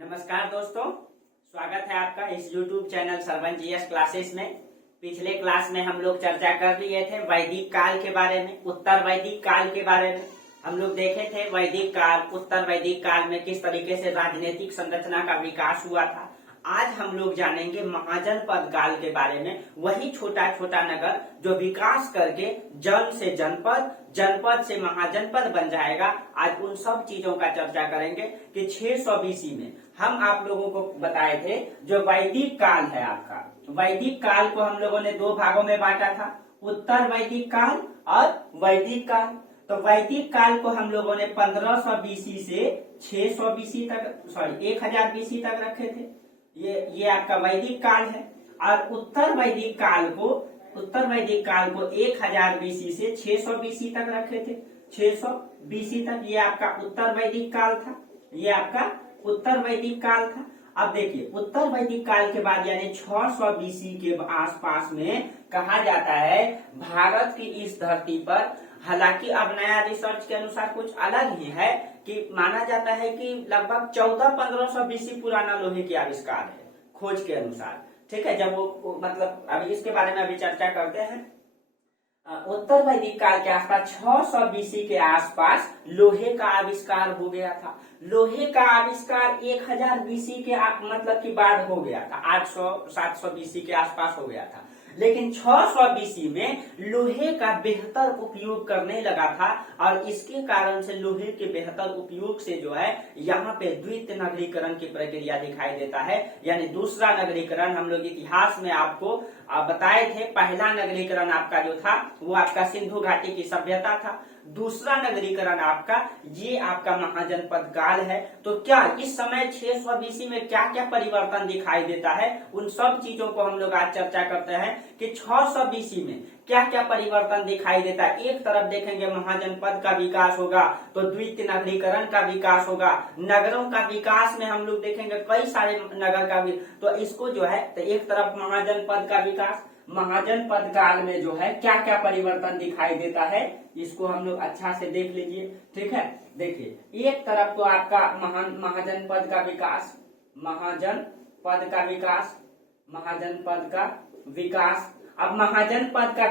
नमस्कार दोस्तों, स्वागत है आपका इस YouTube channel Sarwan GS classes में। पिछले क्लास में हम लोग चर्चा कर लिए थे वैदिक काल के बारे में, उत्तर वैदिक काल के बारे में। हम लोग देखे थे वैदिक काल, उत्तर वैदिक काल में किस तरीके से राजनीतिक संरचना का विकास हुआ था। आज हम लोग जानेंगे महाजनपद काल के बारे में, वही छोटा छोटा नगर जो विकास करके जन से जनपद, जनपद से महाजनपद बन जाएगा। आज उन सब चीजों का चर्चा करेंगे कि 600 BC में हम आप लोगों को बताए थे जो वैदिक काल है आपका, वैदिक काल को हम लोगों ने दो भागों में बांटा था, उत्तर वैदिक काल और वैदिक काल। तो वैदिक काल को हम लोगों ने 1500 BC से 600 BC तक, 1000 BC तक रखे थे। ये आपका वैदिक काल है। और उत्तर वैदिक काल को 1000 BC से 600 BC तक रखे थे। 600 BC तक ये आपका उत्तर वैदिक काल था, ये आपका उत्तर वैदिक काल था। अब देखिए उत्तर वैदिक काल के बाद यानी 600 BC के आसपास में कहा जाता है भारत की इस धरती पर, हालांकि अब नया रिसर्च के अनुसार कुछ अलग ही है कि माना जाता है कि लगभग 1400-1500 BC पुराना लोहे की आविष्कार है खोज के अनुसार। ठीक है, जब वो मतलब अभी इसके बारे में अभी चर्चा करते हैं। उत्तर वैदिक काल के आसपास 600 BC के आसपास लोहे का आविष्कार हो गया था। लोहे का आविष्कार 1000 BC के मतलब की बाद हो गया था, 800-700 BC के आसपास हो गया था। लेकिन 600 BC में लोहे का बेहतर उपयोग करने लगा था और इसके कारण से लोहे के बेहतर उपयोग से जो है यहाँ पे द्वितीय नगरीकरण की प्रक्रिया दिखाई देता है। यानी दूसरा नगरीकरण हम लोग इतिहास में आपको बताए थे। पहला नगरीकरण आपका जो था वो आपका सिंधु घाटी की सभ्यता था। दूसरा नगरीकरण आपका ये आपका महाजनपद काल है। तो क्या इस समय 600 BC में क्या क्या परिवर्तन दिखाई देता है, उन सब चीजों को हम लोग आज चर्चा करते हैं कि 600 BC में क्या क्या परिवर्तन दिखाई देता है। एक तरफ देखेंगे महाजनपद का विकास होगा तो द्वितीय नगरीकरण का विकास होगा, नगरों का विकास में हम लोग देखेंगे कई सारे नगर का भी, तो इसको जो है तो एक तरफ महाजनपद का विकास, महाजनपद काल में जो है क्या क्या परिवर्तन दिखाई देता है इसको हम लोग अच्छा से देख लीजिए। ठीक है, देखिए एक तरफ तो आपका महाजनपद का विकास, महाजनपद का विकास, महाजनपद का विकास। अब महाजनपद का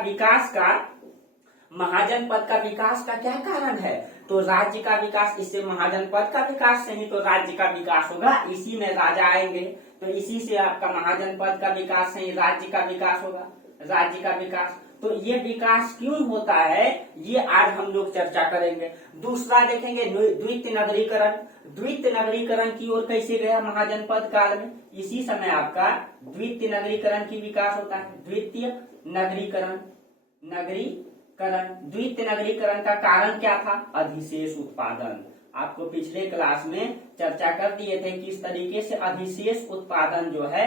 विकास का क्या कारण है, तो राज्य का विकास, इससे महाजनपद का विकास से ही तो राज्य का विकास होगा, इसी में राजा आएंगे तो इसी से आपका महाजनपद का विकास से ही राज्य का विकास होगा, राज्य का विकास। तो ये विकास क्यों होता है ये आज हम लोग चर्चा करेंगे। दूसरा देखेंगे द्वितीय नगरीकरण। द्वितीय नगरीकरण की ओर कैसे गया महाजनपद काल में, इसी समय आपका द्वितीय नगरीकरण की विकास होता है। द्वितीय नगरीकरण, द्वितीय नगरीकरण का कारण क्या था, अधिशेष उत्पादन। आपको पिछले क्लास में चर्चा कर दिए थे किस तरीके से अधिशेष उत्पादन जो है,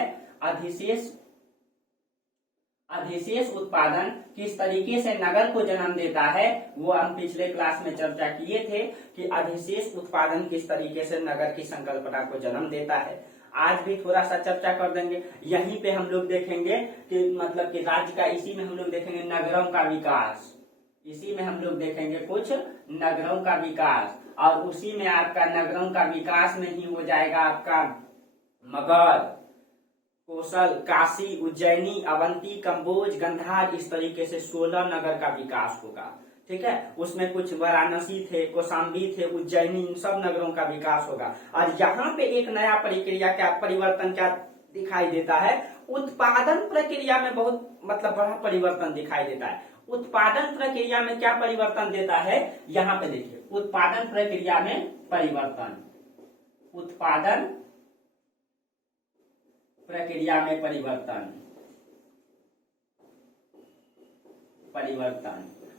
अधिशेष उत्पादन किस तरीके से नगर को जन्म देता है, वो हम पिछले क्लास में चर्चा किए थे कि अधिशेष उत्पादन किस तरीके से नगर की संकल्पना को जन्म देता है। आज भी थोड़ा सा चर्चा कर देंगे। यहीं पे हम लोग देखेंगे कि मतलब कि राज्य का, इसी में हम लोग देखेंगे नगरों का विकास, इसी में हम लोग देखेंगे कुछ नगरों का विकास, और उसी में आपका नगरों का विकास में ही हो जाएगा आपका मगध, कौशल, काशी, उज्जैनी, अवंती, कंबोज, गंधार, इस तरीके से 16 नगर का विकास होगा। ठीक है, उसमें कुछ वाराणसी थे, कौशाम्बी थे, उज्जैनी, इन सब नगरों का विकास होगा। और यहाँ पे एक नया प्रक्रिया क्या परिवर्तन क्या दिखाई देता है, उत्पादन प्रक्रिया में बहुत मतलब बड़ा परिवर्तन दिखाई देता है। उत्पादन प्रक्रिया में क्या परिवर्तन देता है, यहाँ पे देखिए उत्पादन प्रक्रिया में परिवर्तन, उत्पादन प्रक्रिया में परिवर्तन।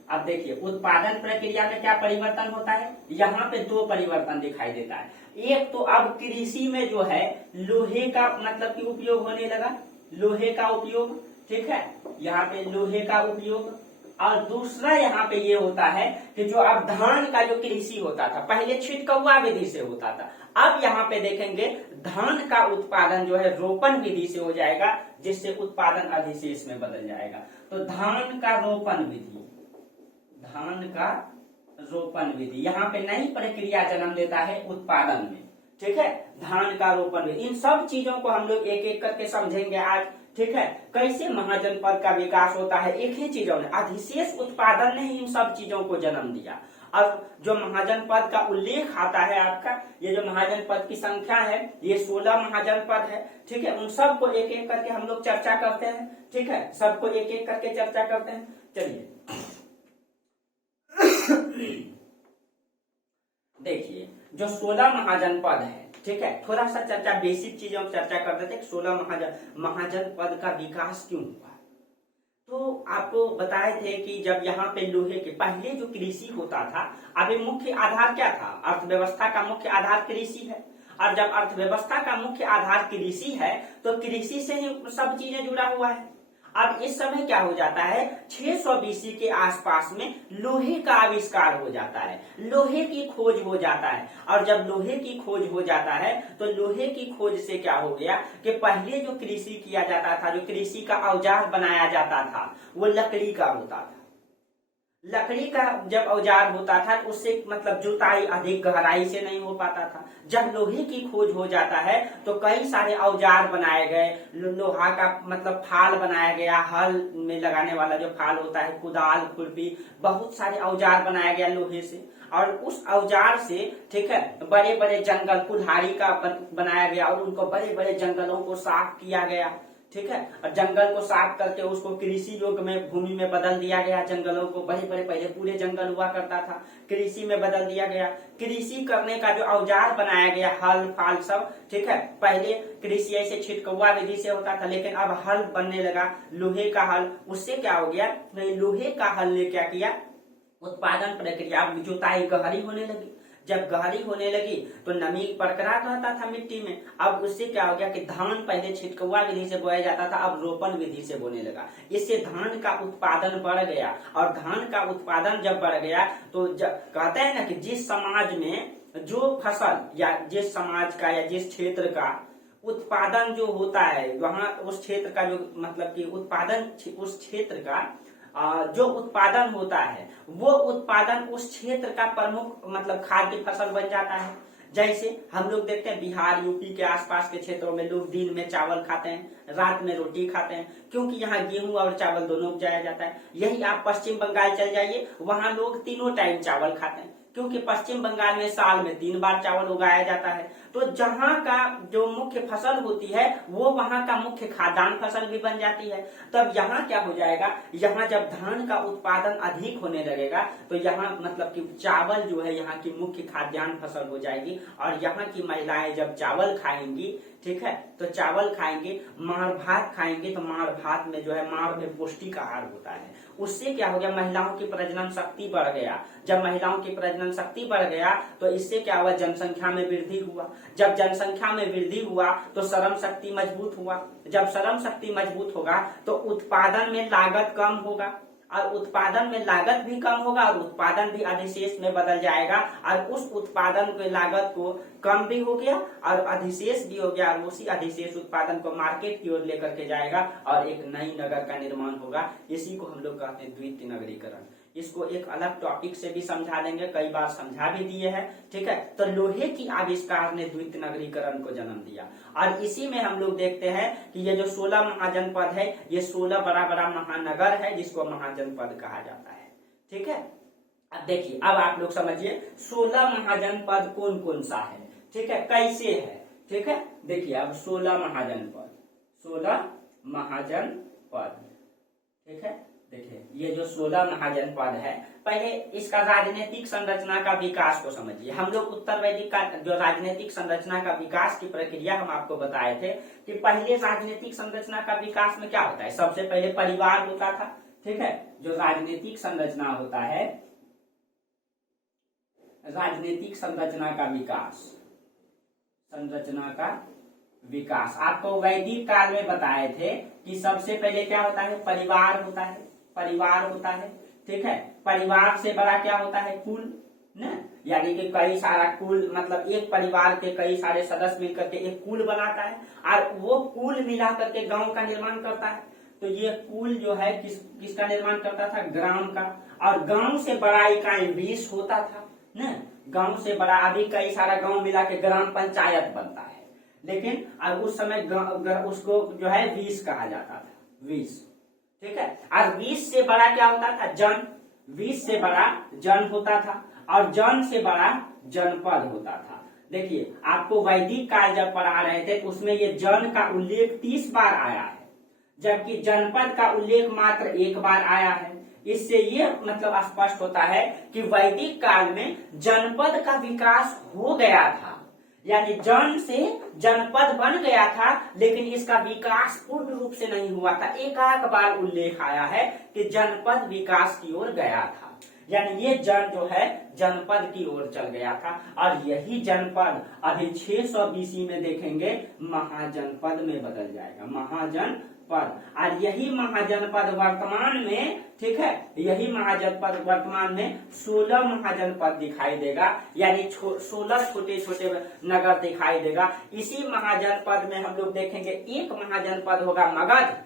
अब देखिए उत्पादन प्रक्रिया में क्या परिवर्तन होता है, यहाँ पे दो परिवर्तन दिखाई देता है। एक तो अब कृषि में जो है लोहे का मतलब कि उपयोग होने लगा, लोहे का उपयोग। ठीक है, यहाँ पे लोहे का उपयोग। और दूसरा यहाँ पे ये होता है कि जो अब धान का जो कृषि होता था, पहले छिटकौआ विधि से होता था, अब यहाँ पे देखेंगे धान का उत्पादन जो है रोपण विधि से हो जाएगा, जिससे उत्पादन अधिशेष में बदल जाएगा। तो धान का रोपण विधि यहाँ पे नई प्रक्रिया जन्म देता है उत्पादन में। ठीक है, धान का रोपण भी, इन सब चीजों को हम लोग एक एक करके समझेंगे आज। ठीक है, कैसे महाजनपद का विकास होता है, एक ही चीजों ने, अधिशेष उत्पादन ने ही इन सब चीजों को जन्म दिया। अब जो महाजनपद का उल्लेख आता है आपका, ये जो महाजनपद की संख्या है ये 16 महाजनपद है। ठीक है, उन सब को एक एक करके हम लोग चर्चा करते हैं। ठीक है, सबको एक एक करके चर्चा करते हैं। चलिए देखिए, जो 16 महाजनपद है, ठीक है, थोड़ा सा चर्चा, बेसिक चीजों की चर्चा करते थे। 16 महाजनपद का विकास क्यों हुआ, तो आपको बताए थे कि जब यहाँ पे लोहे के, पहले जो कृषि होता था, अभी मुख्य आधार क्या था, अर्थव्यवस्था का मुख्य आधार कृषि है। और जब अर्थव्यवस्था का मुख्य आधार कृषि है तो कृषि से ही सब चीजें जुड़ा हुआ है। अब इस समय क्या हो जाता है, 600 बीसी के आसपास में लोहे का आविष्कार हो जाता है, लोहे की खोज हो जाता है। और जब लोहे की खोज हो जाता है तो लोहे की खोज से क्या हो गया कि पहले जो कृषि किया जाता था, जो कृषि का औजार बनाया जाता था, वो लकड़ी का होता था। लकड़ी का जब औजार होता था तो उससे मतलब जुताई अधिक गहराई से नहीं हो पाता था। जब लोहे की खोज हो जाता है तो कई सारे औजार बनाए गए, लोहा का मतलब फाल बनाया गया, हल में लगाने वाला जो फाल होता है, कुदाल, खुरपी, बहुत सारे औजार बनाया गया लोहे से। और उस औजार से, ठीक है, बड़े बड़े जंगल, कुल्हाड़ी का बनाया गया और उनको बड़े बड़े जंगलों को साफ किया गया। ठीक है, और जंगल को साफ करके उसको कृषि योग्य में, भूमि में बदल दिया गया। जंगलों को, बड़े बड़े पहले पूरे जंगल हुआ करता था, कृषि में बदल दिया गया। कृषि करने का जो औजार बनाया गया, हल फाल सब, ठीक है, पहले कृषि ऐसे छिटकौआ विधि से होता था, लेकिन अब हल बनने लगा, लोहे का हल। उससे क्या हो गया, लोहे का हल ने क्या किया, उत्पादन प्रक्रिया, जुताई गहरी होने लगी। जब गहरी होने लगी तो नमी बरकरार रहता था मिट्टी में। अब उससे क्या हो गया कि धान पहले छिटकौआ विधि से बोया जाता था, अब रोपण विधि से बोने लगा। इससे धान का उत्पादन बढ़ गया। और धान का उत्पादन जब बढ़ गया तो कहते हैं ना कि जिस समाज में जो फसल, या जिस समाज का या जिस क्षेत्र का उत्पादन जो होता है, वहां उस क्षेत्र का जो मतलब कि उत्पादन, उस क्षेत्र का जो उत्पादन होता है, वो उत्पादन उस क्षेत्र का प्रमुख मतलब खाद्य फसल बन जाता है। जैसे हम लोग देखते हैं बिहार, यूपी के आसपास के क्षेत्रों में लोग दिन में चावल खाते हैं, रात में रोटी खाते हैं, क्योंकि यहाँ गेहूं और चावल दोनों उपजाया जाता है। यही आप पश्चिम बंगाल चल जाइए, वहां लोग तीनों टाइम चावल खाते हैं, क्योंकि पश्चिम बंगाल में साल में 3 बार चावल उगाया जाता है। तो जहाँ का जो मुख्य फसल होती है वो वहाँ का मुख्य खाद्यान्न फसल भी बन जाती है। तब यहाँ क्या हो जाएगा, यहाँ जब धान का उत्पादन अधिक होने लगेगा तो यहाँ मतलब कि चावल जो है यहाँ की मुख्य खाद्यान्न फसल हो जाएगी। और यहाँ की महिलाएं जब चावल खाएंगी, ठीक है, तो चावल खाएंगे, मार भात खाएंगे, तो मार भात में जो है, मार में पौष्टिक आहार होता है। उससे क्या हो गया, महिलाओं की प्रजनन शक्ति बढ़ गया। जब महिलाओं की प्रजनन शक्ति बढ़ गया तो इससे क्या हुआ, जनसंख्या में वृद्धि हुआ। जब जनसंख्या में वृद्धि हुआ तो श्रम शक्ति मजबूत हुआ। जब श्रम शक्ति मजबूत होगा तो उत्पादन में लागत कम होगा, और उत्पादन में लागत भी कम होगा और उत्पादन भी अधिशेष में बदल जाएगा। और उस उत्पादन के लागत को कम भी हो गया और अधिशेष भी हो गया, और उसी अधिशेष उत्पादन को मार्केट की ओर लेकर के जाएगा और एक नई नगर का निर्माण होगा। इसी को हम लोग कहते हैं द्वितीय नगरीकरण। इसको एक अलग टॉपिक से भी समझा लेंगे, कई बार समझा भी दिए हैं। ठीक है, तो लोहे की आविष्कार ने द्वितीय नगरीकरण को जन्म दिया। और इसी में हम लोग देखते हैं कि ये जो 16 महाजनपद है, ये 16 बड़ा बड़ा महानगर है जिसको महाजनपद कहा जाता है। ठीक है, अब देखिए, अब आप लोग समझिए 16 महाजनपद कौन कौन सा है, ठीक है, कैसे है। ठीक है, देखिए अब 16 महाजनपद, 16 महाजनपद, ठीक है। देखिए ये जो 16 महाजनपद है, पहले इसका राजनीतिक संरचना का विकास को समझिए। हम लोग उत्तर वैदिक का जो राजनीतिक संरचना का विकास की प्रक्रिया हम आपको बताए थे कि पहले राजनीतिक संरचना का विकास में क्या होता है, सबसे पहले परिवार होता था। ठीक है, जो राजनीतिक संरचना होता है, राजनीतिक संरचना का विकास, संरचना का विकास आपको वैदिक काल में बताए थे कि सबसे पहले क्या होता है, परिवार होता है, परिवार होता है। ठीक है, परिवार से बड़ा क्या होता है, कुल, न, यानी कि कई सारा कुल, मतलब एक परिवार के कई सारे सदस्य मिलकर के एक कुल बनाता है, और वो कुल मिला करके गांव का निर्माण करता है। तो ये कुल जो है किसका निर्माण करता था, ग्राम का। और गांव से बड़ा इकाई 20 होता था, न, गांव से बड़ा, अभी कई सारा गांव मिला के ग्राम पंचायत बनता है, लेकिन अब उस समय उसको जो है 20 कहा जाता था, 20, ठीक है। और 20 से बड़ा क्या होता था? जन। 20 से बड़ा जन होता था और जन से बड़ा जनपद होता था। देखिए, आपको वैदिक काल जब पढ़ा रहे थे तो उसमें ये जन का उल्लेख 30 बार आया है, जबकि जनपद का उल्लेख मात्र 1 बार आया है। इससे ये मतलब स्पष्ट होता है कि वैदिक काल में जनपद का विकास हो गया था, यानी जन से जनपद बन गया था, लेकिन इसका विकास पूर्ण रूप से नहीं हुआ था। एक बार उल्लेख आया है कि जनपद विकास की ओर गया था, यानी ये जन जो है जनपद की ओर चल गया था। और यही जनपद अभी 600 BC में देखेंगे महाजनपद में बदल जाएगा, महाजनपद। और यही महाजनपद वर्तमान में, ठीक है, यही महाजनपद वर्तमान में 16 महाजनपद दिखाई देगा, यानी 16 छोटे छोटे नगर दिखाई देगा। इसी महाजनपद में हम लोग देखेंगे एक महाजनपद होगा मगध,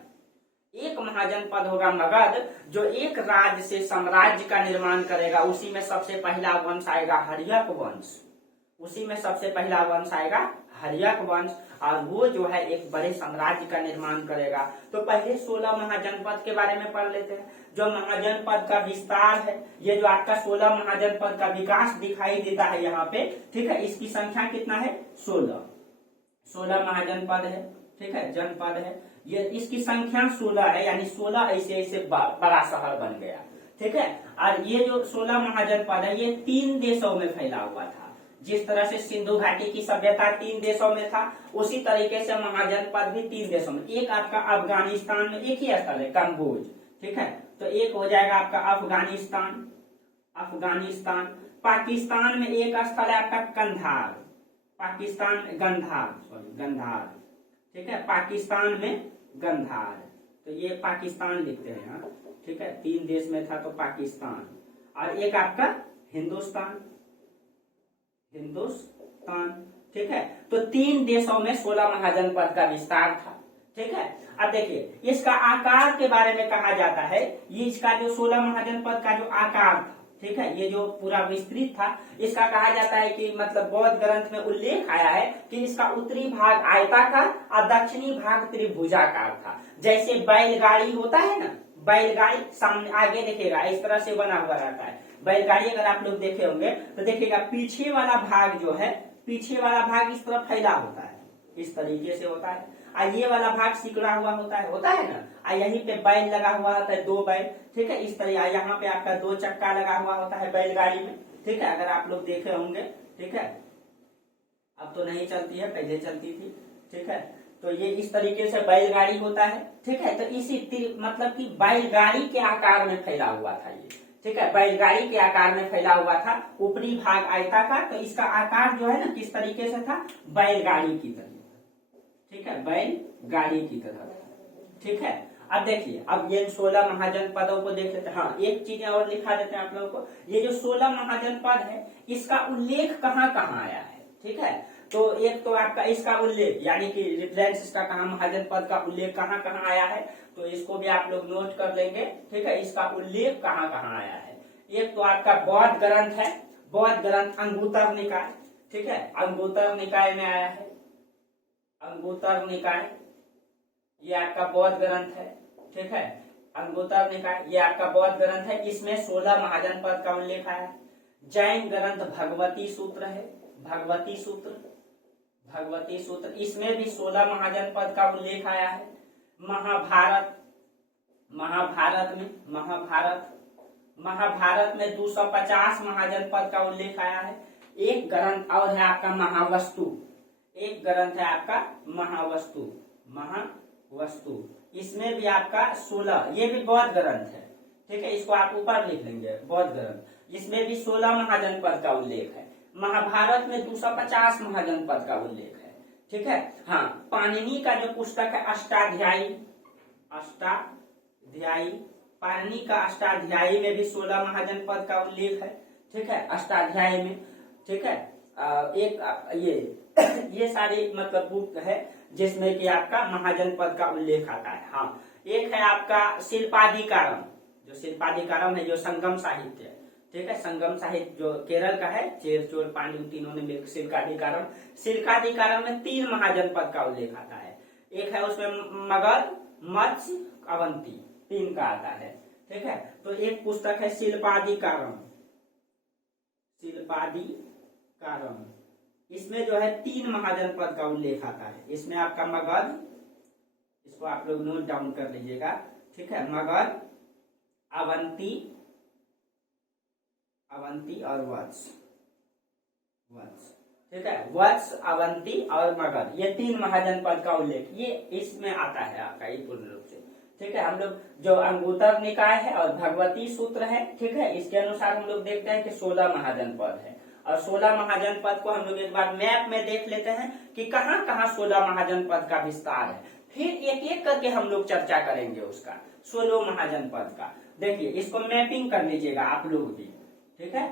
एक महाजनपद होगा मगध, जो एक राज्य से साम्राज्य का निर्माण करेगा। उसी में सबसे पहला वंश आएगा हर्यक वंश, उसी में सबसे पहला वंश आएगा हर्यक वंश, और वो जो है एक बड़े साम्राज्य का निर्माण करेगा। तो पहले 16 महाजनपद के बारे में पढ़ लेते हैं। जो महाजनपद का विस्तार है, ये जो आपका 16 महाजनपद का विकास दिखाई देता है यहाँ पे, ठीक है, इसकी संख्या कितना है? 16 महाजनपद है, ठीक है, जनपद है, ये इसकी संख्या 16 है, यानी 16 ऐसे ऐसे बड़ा शहर बन गया, ठीक है। और ये जो 16 महाजनपद है ये 3 देशों में फैला हुआ था। जिस तरह से सिंधु घाटी की सभ्यता 3 देशों में था, उसी तरीके से महाजनपद भी 3 देशों में। एक आपका अफगानिस्तान में एक ही स्थल है, कम्बोज, ठीक है, तो एक हो जाएगा आपका अफगानिस्तान। पाकिस्तान में एक स्थल है आपका कंधार, गंधार, ठीक है, पाकिस्तान में गंधार, तो ये पाकिस्तान लिखते हैं यहाँ, ठीक है, 3 देश में था तो पाकिस्तान। और एक आपका हिंदुस्तान, ठीक है, तो 3 देशों में 16 महाजनपद का विस्तार था, ठीक है। अब देखिए, इसका आकार के बारे में कहा जाता है, ये इसका जो 16 महाजनपद का जो आकार था, ठीक है, ये जो पूरा विस्तृत था, इसका कहा जाता है कि मतलब बौद्ध ग्रंथ में उल्लेख आया है कि इसका उत्तरी भाग आयताकार और दक्षिणी भाग त्रिभुजाकार था। जैसे बैलगाड़ी होता है ना, बैलगाड़ी सामने आगे देखेगा इस तरह से बना हुआ रहता है। बैलगाड़ी अगर आप लोग देखे होंगे तो देखिएगा पीछे वाला भाग जो है, पीछे वाला भाग इस तरह फैला होता है, इस तरीके से होता है, और ये वाला भाग सिकुड़ा हुआ होता है ना, और यहीं पे बैल लगा हुआ होता है, 2 बैल, ठीक है, इस तरह। यहाँ पे आपका 2 चक्का लगा हुआ होता है बैलगाड़ी में, ठीक है, अगर आप लोग देखे होंगे, ठीक है, अब तो नहीं चलती है, पहले चलती थी, ठीक है। तो ये इस तरीके से बैलगाड़ी होता है, ठीक है। तो इसी मतलब कि बैलगाड़ी के आकार में फैला हुआ था ये, ठीक है, बैलगाड़ी के आकार में फैला हुआ था। ऊपरी भाग आयताकार, तो इसका आकार जो है ना किस तरीके से था? बैलगाड़ी की तरह, ठीक है, बैलगाड़ी की तरह, ठीक है। अब देखिए, अब ये 16 महाजनपदों को देख लेते हैं। हाँ, एक चीज और लिखा देते हैं आप लोगों को, ये जो 16 महाजनपद है इसका उल्लेख कहाँ कहाँ आया है, ठीक है। तो एक तो आपका इसका उल्लेख यानी कि रेफरेंस इसका कहाँ, महाजनपद का उल्लेख कहाँ कहाँ आया है, तो इसको भी आप लोग नोट कर लेंगे, ठीक है, इसका उल्लेख कहाँ कहाँ आया है। एक तो आपका बौद्ध ग्रंथ है, बौद्ध ग्रंथ अंगुत्तर निकाय, ठीक है, अंगुत्तर निकाय में आया है, अंगुत्तर निकाय ये आपका बौद्ध ग्रंथ है, ठीक है, अंगुत्तर निकाय ये आपका बौद्ध ग्रंथ है, इसमें 16 महाजनपद का उल्लेख आया है। जैन ग्रंथ भगवती सूत्र है, भगवती सूत्र, इसमें भी 16 महाजनपद का उल्लेख आया है। महाभारत में 250 महाजनपद का उल्लेख आया है। एक ग्रंथ और है आपका महावस्तु, एक ग्रंथ है आपका महावस्तु, इसमें भी आपका 16, ये भी बौद्ध ग्रंथ है, ठीक है, इसको आप ऊपर लिख लेंगे, बौद्ध ग्रंथ, इसमें भी 16 महाजनपद का उल्लेख है। महाभारत में 250 महाजनपद का उल्लेख है, ठीक है। हाँ, पाणिनि का जो पुस्तक है अष्टाध्यायी, पाणिनि का अष्टाध्यायी में भी 16 महाजनपद का उल्लेख है, ठीक है, अष्टाध्यायी में, ठीक है। एक ये सारी मतलब बुक है जिसमें कि आपका महाजनपद का उल्लेख आता है। हाँ, एक है आपका शिल्पाधिकारम, जो शिल्पाधिकारम है, जो संगम साहित्य, ठीक है। संगम साहित्य जो केरल का है, चेर चोल पांड्य तीनों ने मिलकर सिल्काधिकारम। सिल्काधिकारम में 3 महाजनपद का उल्लेख आता है। एक है उसमें मगध, मत्स्य, अवंती, 3 का आता है। ठीक है। तो एक पुस्तक है शिल्पाधिकारम, शिल्पाधिकारम, इसमें जो है 3 महाजनपद का उल्लेख आता है। इसमें आपका मगध, इसको आप लोग नोट डाउन कर लीजिएगा। ठीक है। मगध, अवंती और वत्स। ठीक है। वत्स, अवंती और मगध, ये 3 महाजनपद का उल्लेख ये इसमें आता है आपका, ये पूर्ण रूप से। ठीक है। हम लोग जो अंगुत्तर निकाय है और भगवती सूत्र है, ठीक है, इसके अनुसार हम लोग देखते हैं कि 16 महाजनपद है। और 16 महाजनपद को हम लोग एक बार मैप में देख लेते हैं कि कहाँ कहाँ 16 महाजनपद का विस्तार है। फिर एक एक करके हम लोग चर्चा करेंगे उसका 16 महाजनपद का। देखिए, इसको मैपिंग कर लीजिएगा आप लोग भी। ठीक है।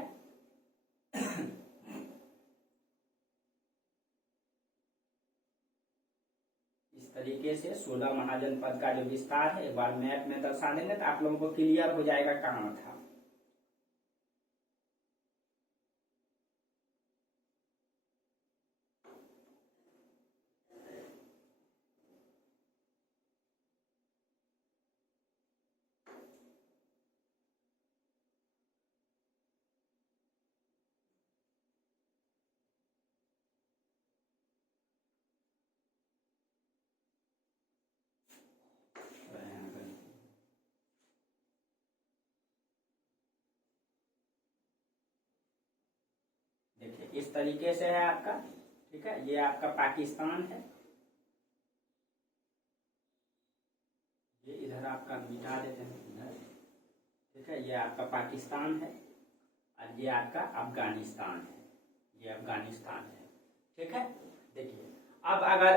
इस तरीके से 16 महाजनपद का जो विस्तार है एक बार मैप में दर्शा देंगे तो आप लोगों को क्लियर हो जाएगा कहाँ था। देखिए, इस तरीके से है आपका। ठीक है। ये आपका पाकिस्तान है, ये इधर आपका मिटा देते हैं इधर। ठीक है। ये आपका पाकिस्तान है और ये आपका अफगानिस्तान है, ये अफगानिस्तान है। ठीक है। देखिए, अब अगर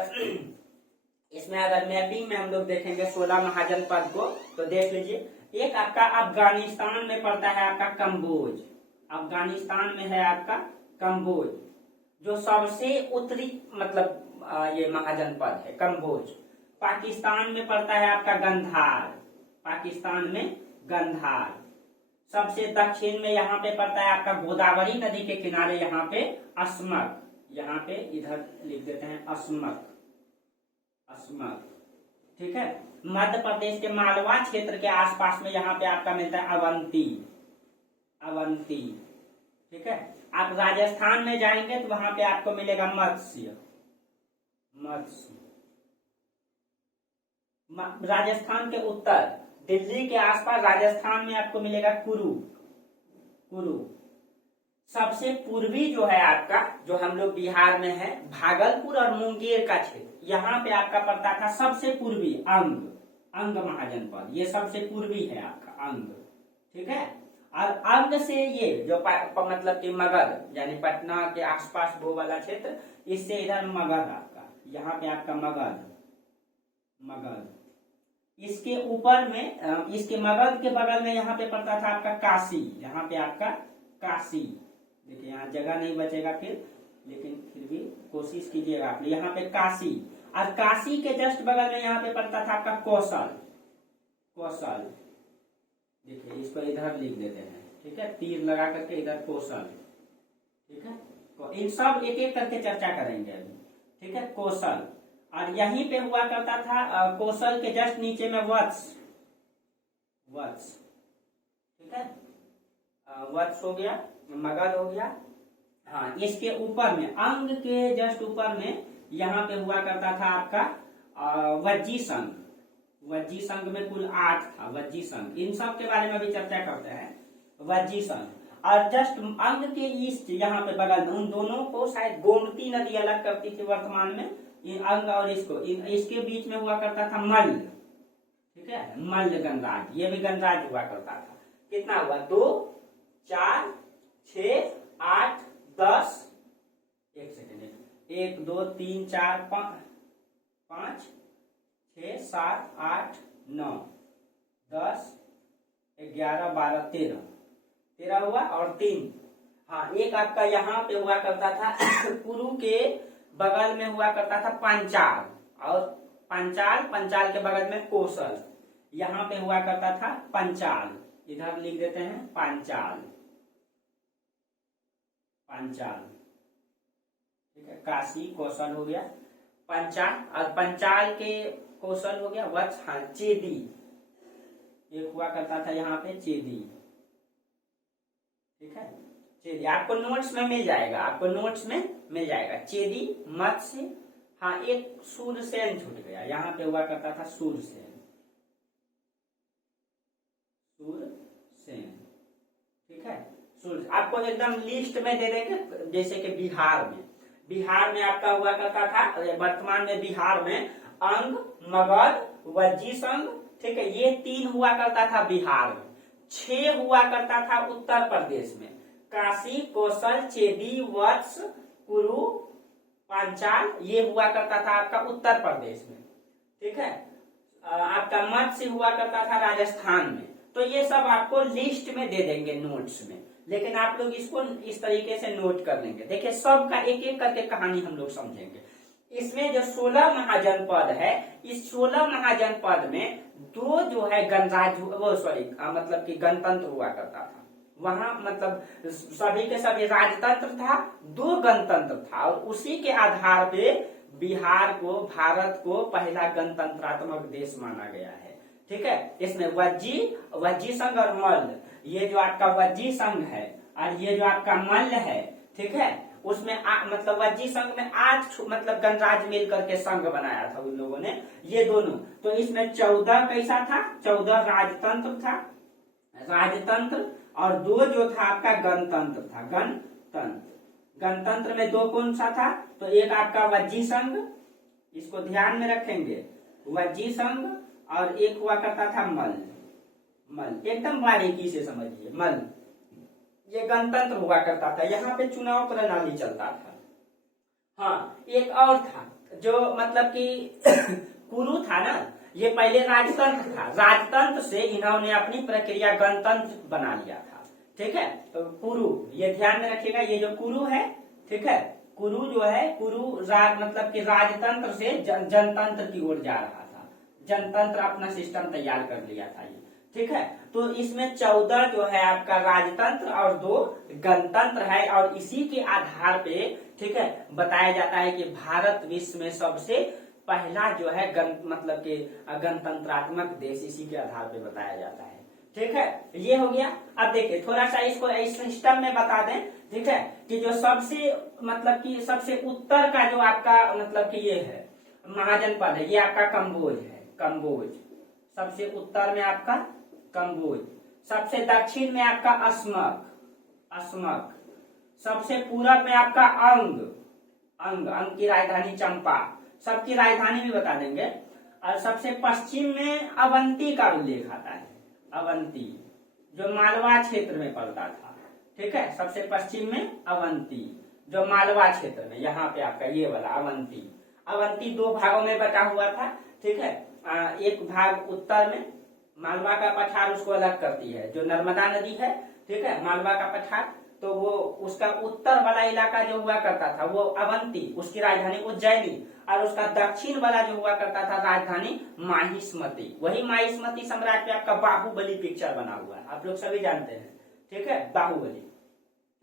इसमें अगर मैपिंग में हम लोग देखेंगे 16 महाजनपद को तो देख लीजिए। एक आपका अफगानिस्तान में पड़ता है आपका कंबोज, अफगानिस्तान में है आपका कंबोज, जो सबसे उत्तरी मतलब ये महाजनपद है कंबोज। पाकिस्तान में पड़ता है आपका गंधार, पाकिस्तान में गंधार। सबसे दक्षिण में यहाँ पे पड़ता है आपका गोदावरी नदी के किनारे यहाँ पे अस्मक, यहाँ पे इधर लिख देते हैं अस्मक, अस्मक। ठीक है। मध्य प्रदेश के मालवा क्षेत्र के आसपास में यहाँ पे आपका मिलता है अवंती, अवंती। ठीक है। आप राजस्थान में जाएंगे तो वहां पे आपको मिलेगा मत्स्य, मत्स्य। राजस्थान के उत्तर दिल्ली के आसपास राजस्थान में आपको मिलेगा कुरु, कुरु। सबसे पूर्वी जो है आपका, जो हम लोग बिहार में है, भागलपुर और मुंगेर का क्षेत्र, यहाँ पे आपका पड़ता था सबसे पूर्वी अंग, अंग महाजनपद। ये सबसे पूर्वी है आपका अंग। ठीक है। और अंग से ये जो मतलब कि मगध यानी पटना के आसपास वो वाला क्षेत्र, इससे इधर मगध आपका, यहाँ पे आपका मगध, मगध। इसके ऊपर में इसके मगध के बगल में यहाँ पे पड़ता था आपका काशी, यहाँ पे आपका काशी। देखिए, यहाँ जगह नहीं बचेगा फिर, लेकिन फिर भी कोशिश कीजिएगा आप। यहाँ पे काशी, और काशी के जस्ट बगल में यहाँ पे पड़ता था आपका कौशल, कौशल। देखिए, इसको इधर लिख देते हैं। ठीक है। तीर लगा करके इधर कौशल। ठीक है। तो इन सब एक एक करके चर्चा करेंगे अभी। ठीक है। कौशल, और यहीं पे हुआ करता था कौशल के जस्ट नीचे में वत्स, वत्स। ठीक है। वत्स हो गया, मगध हो गया। हाँ, इसके ऊपर में अंग के जस्ट ऊपर में यहाँ पे हुआ करता था आपका वज्जी संघ, वज्जी संघ में कुल 8 था वज्जी संघ। इन सब के बारे में भी चर्चा करते हैं, वज्जी संघ। और जस्ट अंग के ईस्ट यहाँ पे बगल में, उन दोनों को शायद गोमती नदी अलग करती थी वर्तमान में, अंग और इसको, इसके बीच में हुआ करता था मल्ल। ठीक है। मल्ल गणराज्य, ये भी गणराज्य हुआ करता था। कितना हुआ? 2, 4, 6, 8, 10, एक सेकेंड, 1, 2, 3, 4, 5, 6, 7, 8, 9, 10, 11, 12, 13, 13 हुआ और 3। हाँ, एक आपका यहाँ पे हुआ करता था कुरु के बगल में हुआ करता था पंचाल, और पंचाल, पंचाल के बगल में कौशल, यहाँ पे हुआ करता था पंचाल। इधर लिख देते हैं पंचाल। पांचाल, ठीक है। काशी कौशल हो गया, पंचाल, और पंचाल के कौशल हो गया वत्स, हाँ चेदी, एक हुआ करता था यहाँ पे चेदी, ठीक है। चेदी आपको नोट्स में मिल जाएगा, आपको नोट्स में मिल जाएगा। चेदी, मत्स्य, हाँ एक सूरसेन छूट गया, यहाँ पे हुआ करता था सूरसेन, सूरसेन, ठीक है। आपको एकदम लिस्ट में दे देंगे, जैसे कि बिहार में आपका हुआ करता था, वर्तमान में बिहार में अंग, मगध, वज्जी संघ, ठीक है, ये 3 हुआ करता था बिहार में। 6 हुआ करता था उत्तर प्रदेश में, काशी, कौशल, चेदी, वत्स, कुरु, पांचाल, ये हुआ करता था आपका उत्तर प्रदेश में, ठीक है। आपका मत्स्य हुआ करता था राजस्थान में। तो ये सब आपको लिस्ट में दे देंगे नोट्स में, लेकिन आप लोग इसको इस तरीके से नोट कर लेंगे। देखिए सबका एक एक करके कहानी हम लोग समझेंगे। इसमें जो 16 महाजनपद है, इस 16 महाजनपद में 2 जो है गणराज्य, वो सॉरी मतलब कि गणतंत्र हुआ करता था। वहां मतलब सभी के सभी राजतंत्र था, 2 गणतंत्र था, और उसी के आधार पे बिहार को, भारत को पहला गणतंत्रात्मक देश माना गया है, ठीक है। इसमें वज्जी संघ और मल्ल, ये जो आपका वज्जी संघ है और ये जो आपका मल्ल है, ठीक है, उसमें मतलब वज्जी संघ में 8 मतलब गणराज्य मिल करके संघ बनाया था उन लोगों ने, ये दोनों। तो इसमें 14 कैसा था, 14 राजतंत्र था, राजतंत्र, और 2 जो था आपका गणतंत्र था, गणतंत्र में 2 कौन सा था, तो एक आपका वज्जी संघ, इसको ध्यान में रखेंगे, वज्जी संघ, और एक हुआ करता था मल्ल, एकदम बारीकी से समझिए, मल्ल, ये गणतंत्र हुआ करता था, यहाँ पे चुनाव प्रणाली चलता था। हाँ एक और था जो मतलब कि कुरु था ना, ये पहले राजतंत्र था, राजतंत्र से इन्होंने अपनी प्रक्रिया गणतंत्र बना लिया था, ठीक है। तो कुरु, ये ध्यान में रखिएगा, ये जो कुरु है, ठीक है, कुरु जो है, मतलब कि राजतंत्र से जनतंत्र की ओर जा रहा था, जनतंत्र अपना सिस्टम तैयार कर लिया था ये, ठीक है। तो इसमें 14 जो है आपका राजतंत्र और 2 गणतंत्र है, और इसी के आधार पे, ठीक है, बताया जाता है कि भारत विश्व में सबसे पहला जो है मतलब कि गणतंत्रात्मक देश, इसी के आधार पे बताया जाता है, ठीक है। ये हो गया। अब देखिए थोड़ा सा इसको इस सिस्टम में बता दें, ठीक है, कि जो सबसे मतलब कि सबसे उत्तर का जो आपका मतलब कि ये है महाजनपद है, ये आपका कम्बोज है, कम्बोज सबसे उत्तर में आपका कम्बोज, सबसे दक्षिण में आपका अस्मक, सबसे पूरब में आपका अंग की राजधानी चंपा, सबकी राजधानी भी बता देंगे, और सबसे पश्चिम में अवंती का उल्लेख आता है, अवंती जो मालवा क्षेत्र में पड़ता था, ठीक है, सबसे पश्चिम में अवंती जो मालवा क्षेत्र में, यहाँ पे आपका ये वाला अवंती 2 भागों में बटा हुआ था, ठीक है। एक भाग उत्तर में मालवा का पठार उसको अलग करती है, जो नर्मदा नदी है, ठीक है, मालवा का पठार, तो वो उसका उत्तर वाला इलाका जो हुआ करता था वो अवंती, उसकी राजधानी उज्जैनी, और उसका दक्षिण वाला जो हुआ करता था राजधानी माहिष्मती। वही माहिष्मती सम्राट पे आपका बाहुबली पिक्चर बना हुआ है, आप लोग सभी जानते हैं, ठीक है, बाहुबली,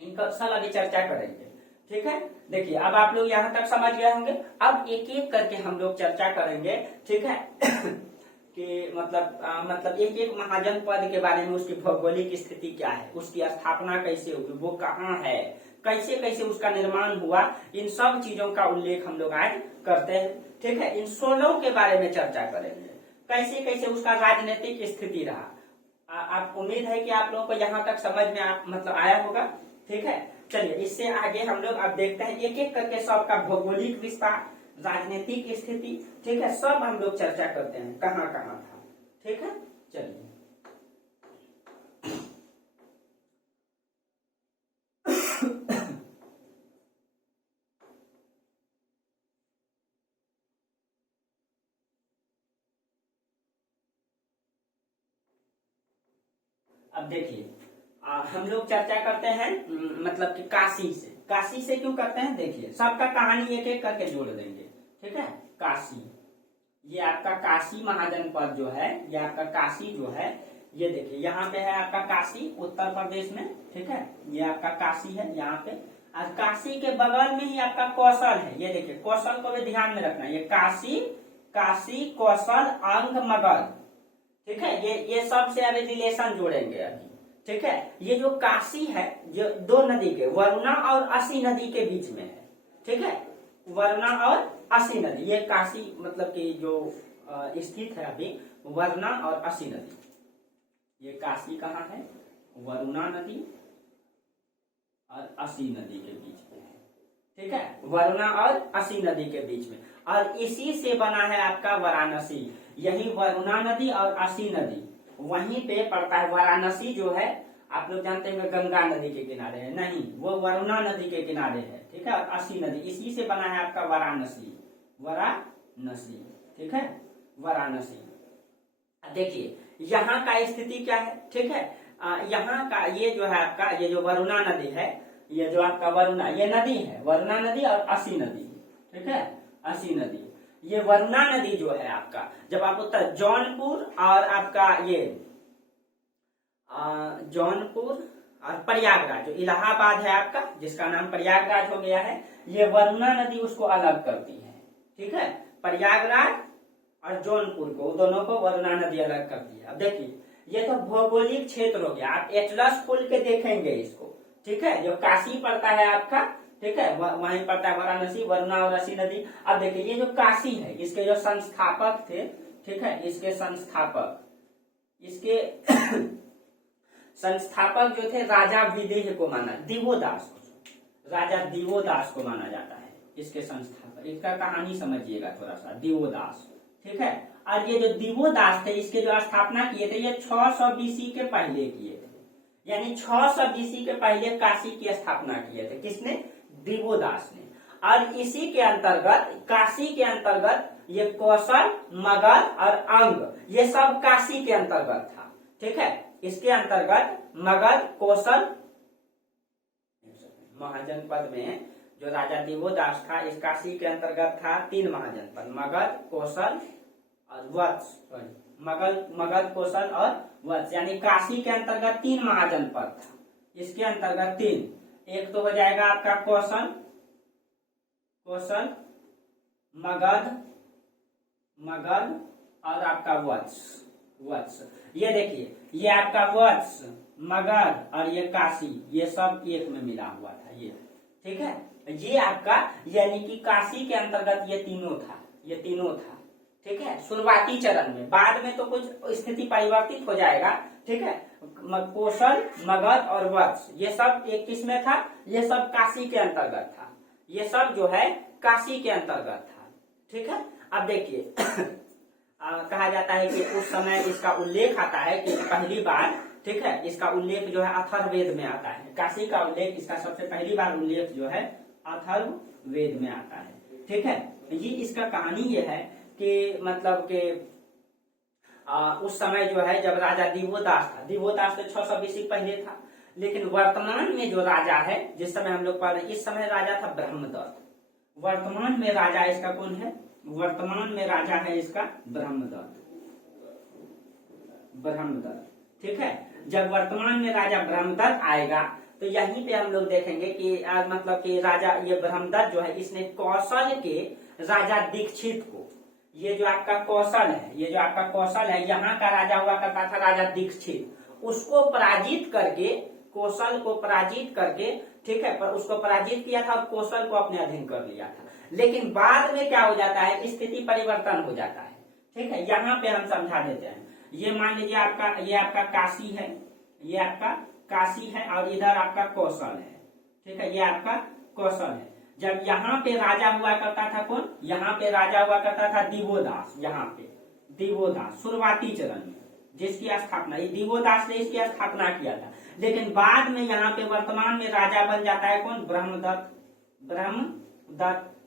इनका सब अभी चर्चा करेंगे, ठीक है। देखिए अब आप लोग यहाँ तक समझ गए होंगे, अब एक एक करके हम लोग चर्चा करेंगे, ठीक है कि मतलब एक एक महाजनपद के बारे में, उसकी भौगोलिक स्थिति क्या है, उसकी स्थापना कैसे हुई, वो कहाँ है, कैसे कैसे उसका निर्माण हुआ, इन सब चीजों का उल्लेख हम लोग आज करते हैं, ठीक है। इन 16 के बारे में चर्चा करेंगे, कैसे कैसे उसका राजनीतिक स्थिति रहा। आप उम्मीद है कि आप लोगों को यहाँ तक समझ में मतलब आया होगा, ठीक है। चलिए इससे आगे हम लोग अब देखते हैं एक एक करके सबका भौगोलिक विस्तार, राजनीतिक स्थिति, ठीक है, सब हम लोग चर्चा करते हैं कहाँ कहाँ था, ठीक है। चलिए अब देखिए हम लोग चर्चा करते हैं मतलब कि काशी से क्यों करते हैं, देखिए सबका कहानी एक एक करके जोड़ देंगे, ठीक है। काशी, ये आपका काशी महाजनपद जो है, ये आपका काशी जो है, ये देखिए यहाँ पे है आपका काशी उत्तर प्रदेश में, ठीक है, ये आपका काशी है यहाँ पे। और काशी के बगल में ही आपका कौशल है। ये देखिए कौशल को भी ध्यान में रखना, ये काशी, काशी, कौशल, अंग, मगध, ठीक है। ये सब से अभी रिलेशन जोड़ेंगे अभी, ठीक है। ये जो काशी है, जो दो नदी के, वरुणा और असी नदी के बीच में है, ठीक है। वरुणा और असी नदी, ये काशी मतलब कि जो स्थित है अभी, वरुणा और असी नदी। ये काशी कहाँ है? वरुणा नदी और असी नदी के बीच में है, ठीक है। वरुणा और असी नदी के बीच में, और इसी से बना है आपका वाराणसी। यही वरुणा नदी और असी नदी वहीं पे पड़ता है। वाराणसी जो है आप लोग जानते हैं गंगा नदी के किनारे है, नहीं, वो वरुणा नदी के किनारे है, ठीक है। और असी नदी, इसी से बना है आपका वाराणसी, वाराणसी, ठीक है, वाराणसी। देखिए यहाँ का स्थिति क्या है, ठीक है। यहाँ का ये जो है आपका, ये जो वरुणा नदी है, ये जो आपका वरुणा, ये नदी है, वरुणा नदी और असी नदी, ठीक है, असी नदी। ये वरुणा नदी जो है आपका, जब आप उत्तर जौनपुर और आपका ये जौनपुर और प्रयागराज, जो इलाहाबाद है आपका, जिसका नाम प्रयागराज हो गया है, ये वरुणा नदी उसको अलग करती है, ठीक है। प्रयागराज और जौनपुर को, दोनों को वरुणा नदी अलग करती है। अब देखिए ये तो भौगोलिक क्षेत्र हो गया, आप एटलस खोल के देखेंगे इसको, ठीक है। जो काशी पड़ता है आपका, ठीक है, वहीं पड़ता है वाराणसी, वरुणा और असी नदी। अब देखिए ये जो काशी है, इसके जो संस्थापक थे, ठीक है, इसके संस्थापक, इसके संस्थापक जो थे राजा विदेह को माना, दिवोदास को, राजा दिवोदास को माना जाता है इसके संस्थापक। इसका कहानी समझिएगा थोड़ा सा, दिवोदास, ठीक है। और ये जो दिवोदास थे, इसके जो स्थापना किए थे, ये 600 बीसी के पहले किए थे, यानी 600 बीसी के पहले काशी की स्थापना किए थे। किसने? दिवोदास ने। और इसी के अंतर्गत, काशी के अंतर्गत, ये कौशल, मगध और अंग, ये सब काशी के अंतर्गत था, ठीक है। इसके अंतर्गत मगध, कौशल, महाजनपद में जो राजा दिवोदास था, इस काशी के अंतर्गत था 3 महाजनपद, मगध, कौशल और वत्स, मगध, कौशल और वत्स, यानी काशी के अंतर्गत 3 महाजनपद था। इसके अंतर्गत 3, एक तो हो जाएगा आपका कौशल, मगध और आपका वत्स। ये देखिए ये आपका वत्स, मगध और ये काशी, ये सब एक में मिला हुआ था, ये, ठीक है। ये आपका, यानी कि काशी के अंतर्गत ये तीनों था, ठीक है, शुरुआती चरण में। बाद में तो कुछ स्थिति परिवर्तित हो जाएगा, ठीक है। कौशल, मगध और वत्स, ये सब एक किस में था? ये सब काशी के अंतर्गत था, ये सब जो है काशी के अंतर्गत था, ठीक है। अब देखिए कहा जाता है कि उस समय इसका उल्लेख आता है कि पहली बार, ठीक है, इसका उल्लेख जो है अथर्ववेद में आता है। काशी का उल्लेख, इसका सबसे पहली बार उल्लेख जो है अथर्ववेद में आता है, ठीक है। ये इसका कहानी ये है कि मतलब के उस समय जो है जब राजा दिवोदास था, दिवोदास तो 600 बीसी पहले था, लेकिन वर्तमान में जो राजा है, जिस समय हम लोग पढ़ रहे, इस समय राजा था ब्रह्मदत्त। वर्तमान में राजा इसका कौन है? वर्तमान में राजा है इसका ब्रह्मदत्त, ठीक है। जब वर्तमान में राजा ब्रह्मदत्त आएगा तो यहीं पे हम लोग देखेंगे कि मतलब कि राजा ये ब्रह्मदत्त जो है, इसने कौशल के राजा दीक्षित को, ये जो आपका कौशल है, ये जो आपका कौशल है, यहाँ का राजा हुआ करता था राजा दीक्षित, उसको पराजित करके, कौशल को पराजित करके, ठीक है, पर उसको पराजित किया था और कौशल को अपने अधीन कर लिया था। लेकिन बाद में क्या हो जाता है? स्थिति परिवर्तन हो जाता है, ठीक है। यहाँ पे हम समझा देते हैं। ये मान लीजिए आपका, ये आपका काशी है, ये आपका काशी है और इधर आपका कौशल है, ठीक है, ये आपका कौशल है। जब यहाँ पे राजा हुआ करता था कौन? यहाँ पे राजा हुआ करता था दिवोदास, यहाँ पे दिवोदास शुरुआती चरण में, जिसकी स्थापना ये दिवोदास ने इसकी स्थापना किया था। लेकिन बाद में यहाँ पे वर्तमान में राजा बन जाता है कौन? ब्रह्मदत्त,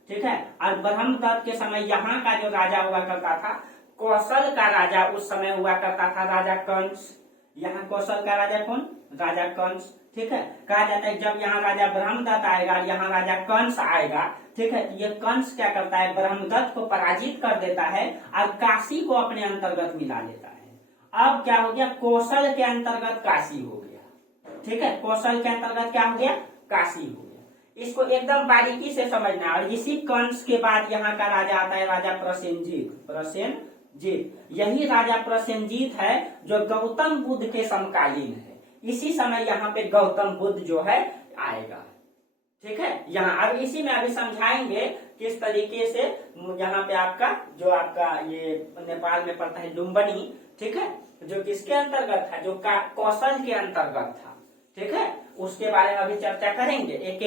ठीक है। और ब्रह्मदत्त के समय यहाँ का जो राजा हुआ करता था, कौशल का राजा उस समय हुआ करता था राजा कंस। यहाँ कौशल का राजा कौन? राजा कंस, ठीक है। कहा जाता है जब यहाँ राजा ब्रह्मदत्त आएगा, यहाँ राजा कंस आएगा, ठीक है, ये कंस क्या करता है? ब्रह्मदत्त को पराजित कर देता है और काशी को अपने अंतर्गत मिला लेता है। अब क्या हो गया? कौशल के अंतर्गत काशी हो गया, ठीक है, कौशल के अंतर्गत क्या हो गया? काशी हो गया। इसको एकदम बारीकी से समझना है। और इसी कंस के बाद यहाँ का राजा आता है राजा प्रसेनजीत। प्रसेनजीत, यही राजा प्रसेनजीत है जो गौतम बुद्ध के समकालीन है। इसी समय यहाँ पे गौतम बुद्ध जो है आएगा। ठीक है, यहाँ अब इसी में अभी समझाएंगे किस तरीके से यहाँ पे आपका जो आपका ये नेपाल में पड़ता है लुम्बिनी, ठीक है, जो किसके अंतर्गत था, जो कौशल के अंतर्गत था। ठीक है, उसके बारे में अभी चर्चा करेंगे, एक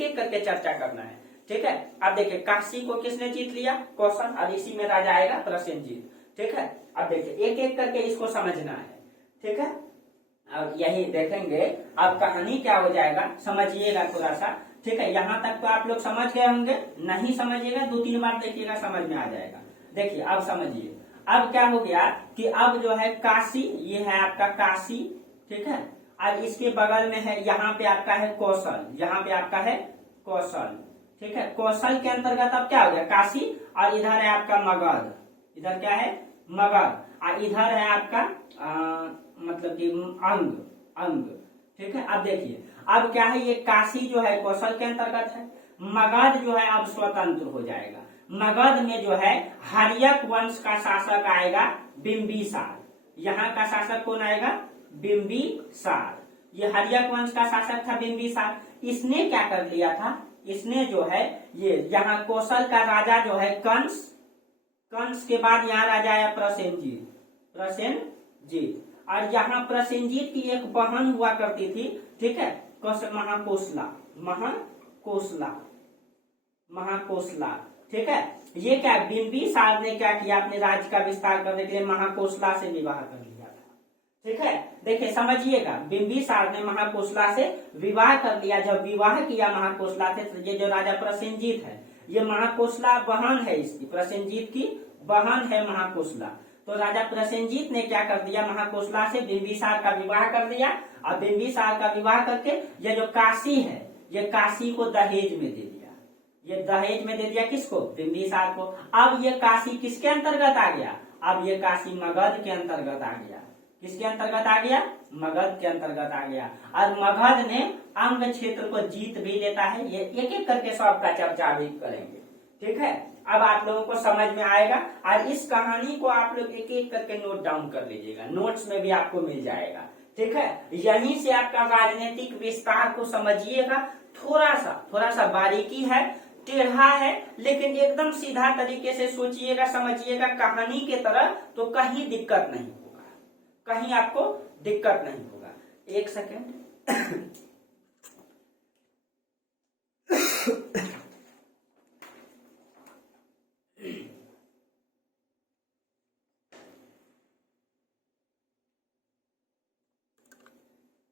एक करके चर्चा करना है। ठीक है, अब देखिए काशी को किसने जीत लिया, कौशल, और इसी में राजा आएगा प्रसेनजीत। ठीक है, अब देखिए एक एक करके इसको समझना है। ठीक है, अब यही देखेंगे। अब कहानी क्या हो जाएगा समझिएगा थोड़ा सा। ठीक है, यहाँ तक तो आप लोग समझ गए होंगे, नहीं समझिएगा 2-3 बार देखिएगा, समझ में आ जाएगा। देखिए अब समझिए, अब क्या हो गया कि अब जो है काशी, ये है आपका काशी। ठीक है, और इसके बगल में है यहाँ पे आपका है कौशल, यहाँ पे आपका है कौशल। ठीक है, कौशल के अंतर्गत अब क्या हो गया काशी, और इधर है आपका मगध, इधर क्या है मगध, और इधर है आपका मतलब कि अंग। ठीक है, अब देखिए अब क्या है, ये काशी जो है कौशल के अंतर्गत है, मगध जो है अब स्वतंत्र हो जाएगा। मगध में जो है हर्यक वंश का शासक आएगा बिंबिसार। यहाँ का शासक कौन आएगा, बिंबिसार। ये हर्यक वंश का शासक था बिंबिसार। इसने क्या कर लिया था, इसने जो है ये यहाँ कौशल का राजा जो है कंस, कंस के बाद यहाँ राजा आया प्रसेनजीत। और यहाँ प्रसेनजीत की एक बहन हुआ करती थी। ठीक है, महाकोसला। ठीक है, ये क्या बिंबिसार ने क्या किया, अपने राज्य का विस्तार करने के लिए महाकोसला से विवाह कर लिया था। ठीक है, देखिए समझिएगा, बिंबिसार ने महाकोसला से विवाह कर लिया। जब विवाह किया महाकोसला से, तो ये जो राजा प्रसेनजीत है, ये महाकोसला बहन है, इसकी प्रसेनजीत की बहन है महाकोसला। तो राजा प्रसेनजीत ने क्या कर दिया, महाकोसला से बिंबिसार का विवाह कर दिया। और बिंबिसार का विवाह करके ये जो काशी है, ये काशी को दहेज में दे दिया। ये दहेज में दे दिया किसको, बिंबिसार को। अब ये काशी किसके अंतर्गत आ गया, अब ये काशी मगध के अंतर्गत आ गया। किसके अंतर्गत आ गया, मगध के अंतर्गत आ गया। और मगध ने अंग क्षेत्र को जीत भी लेता है। ये एक एक करके सबका चर्चा भी करेंगे। ठीक है, अब आप लोगों को समझ में आएगा। और इस कहानी को आप लोग एक एक करके नोट डाउन कर लीजिएगा, नोट्स में भी आपको मिल जाएगा। ठीक है, यहीं से आपका राजनीतिक विस्तार को समझिएगा। थोड़ा सा बारीकी है, टेढ़ा है, लेकिन एकदम सीधा तरीके से सोचिएगा, समझिएगा कहानी के तरह, तो कहीं दिक्कत नहीं होगा, कहीं आपको दिक्कत नहीं होगा। एक सेकेंड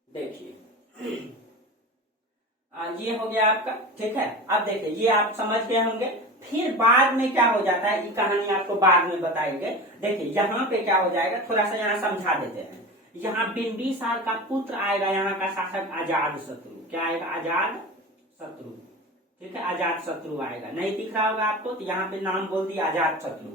देखिए, ये हो गया आपका। ठीक है, अब देखिए ये आप समझ गए होंगे। फिर बाद में क्या हो जाता है, ये कहानी आपको बाद में बताएंगे। देखिए यहाँ पे क्या हो जाएगा, थोड़ा सा यहाँ समझा देते हैं। यहाँ बिंबिसार का पुत्र आएगा, यहाँ का शासक अजात शत्रु। क्या आएगा, अजात शत्रु। ठीक है, अजात शत्रु आएगा, नहीं दिख रहा होगा आपको, तो यहाँ पे नाम बोल दिया अजात शत्रु।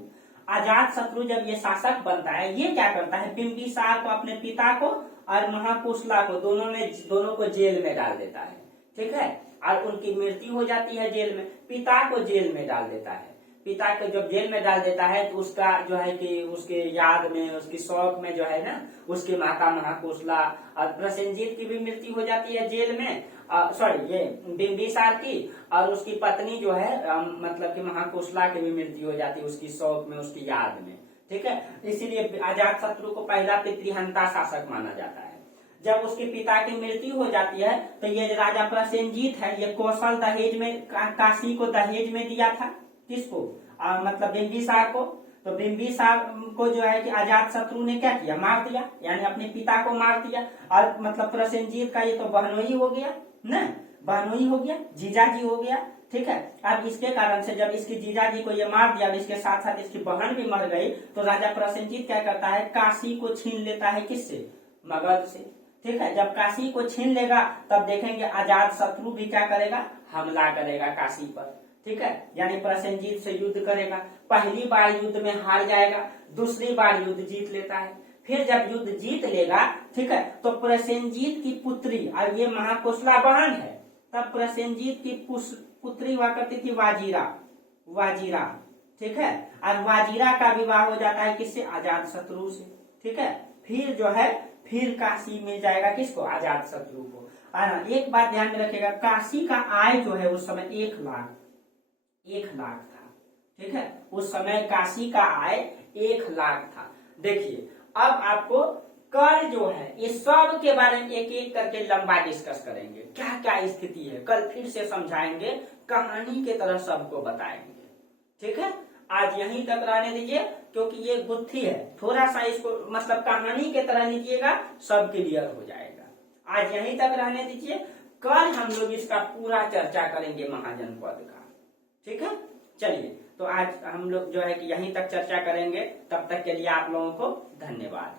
अजात शत्रु जब ये शासक बनता है, ये क्या करता है, बिंबिसार को, अपने पिता को और महाकोसला को, दोनों को जेल में डाल देता है। ठीक है, और उनकी मृत्यु हो जाती है जेल में। पिता को जेल में डाल देता है। पिता को जब जेल में डाल देता है, तो उसका जो है कि उसके याद में, उसकी शौक में जो है ना, उसकी माता महाकोसला और प्रसेनजीत की भी मृत्यु हो जाती है जेल में। सॉरी, ये बिंबिसार की, और उसकी पत्नी जो है मतलब कि महाकोसला की भी मृत्यु हो जाती है उसकी शौक में, उसकी याद में। ठीक है, इसीलिए अजात शत्रु को पहला पितृहंता शासक माना जाता है। जब उसके पिता की मृत्यु हो जाती है, तो ये राजा प्रसेनजीत है, ये कौशल दहेज में, काशी को दहेज में दिया था। किसको, मतलब बिंबिसार को। तो बिंबिसार को जो है कि अजात शत्रु ने क्या किया, मार दिया, यानी अपने पिता को मार दिया। और मतलब प्रसेनजीत का ये तो बहनोई हो गया ना, बहनोई हो गया, जीजाजी हो गया। ठीक है, अब इसके कारण से जब इसकी जीजाजी को ये मार दिया, इसके साथ साथ इसकी बहन भी मर गई, तो राजा प्रसेनजीत क्या करता है, काशी को छीन लेता है। किससे, मगध से। ठीक है, जब काशी को छीन लेगा, तब देखेंगे अजात शत्रु भी क्या करेगा, हमला करेगा काशी पर। ठीक है, यानी प्रसेनजीत से युद्ध करेगा। पहली बार युद्ध में हार जाएगा, दूसरी बार युद्ध जीत लेता है। फिर जब युद्ध जीत लेगा, ठीक है, तो प्रसेनजीत की पुत्री, और ये महाकोसला बहन है, तब प्रसेनजीत की पुत्री हुआ करती थी वाजीरा, वाजीरा, ठीक है। और वाजीरा का विवाह हो जाता है किससे? अजात शत्रु से, ठीक है। फिर जो है फिर काशी मिल जाएगा किसको? अजात शत्रु को। और एक बात ध्यान में रखिएगा, काशी का आय जो है उस समय 1 लाख था, ठीक है। उस समय काशी का आय 1 लाख था। देखिए अब आपको कल जो है इस सब के बारे में एक एक करके लंबा डिस्कस करेंगे, क्या क्या स्थिति है कल फिर से समझाएंगे, कहानी के तरह सबको बताएंगे, ठीक है। आज यहीं तक रहने दीजिए क्योंकि ये गुत्थी है, थोड़ा सा इसको मतलब कहानी के तरह लीजिएगा, सब क्लियर हो जाएगा। आज यहीं तक रहने दीजिए, कल हम लोग इसका पूरा चर्चा करेंगे महाजनपद का, ठीक है। चलिए तो आज हम लोग जो है कि यहीं तक चर्चा करेंगे, तब तक के लिए आप लोगों को धन्यवाद।